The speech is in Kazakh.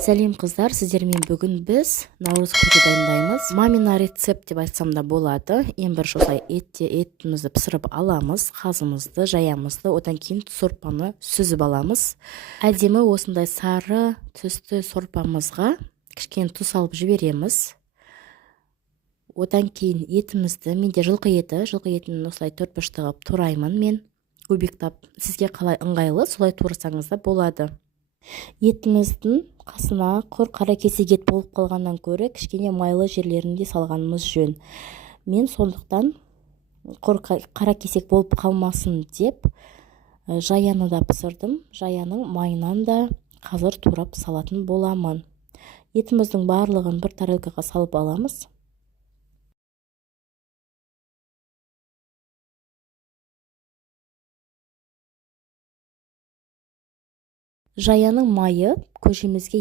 Сәлем қыздар, сіздермен бүгін біз наурыз көже дайындаймыз. Мамина рецепт деп айтсам да болады. Ең бірінші осылай етімізді пісіріп аламыз, қазымызды, жаямызды, одан кейін сорпаны сүзіп аламыз. Әдемі осындай сары түсті сорпамызға кішкене тұз салып жібереміз. Одан кейін етімізді, менде жылқы етін осылай 4-5 тығып тураймын мен. Көбіктап, сізге қалай ыңғайлы, солай турасаңыз да болады. Етіміздің қасына құр қара кесек ет болып қалғаннан көрі кішкене майлы жерлерінде салғанымыз жөн. Мен сондықтан құр қара кесек болып қалмасын деп жаяны да пісірдім. Жаяның майынан да қазір турап салатын боламын. Етіміздің барлығын бір тарелкаға салып аламыз. Жаяның майы көжемізге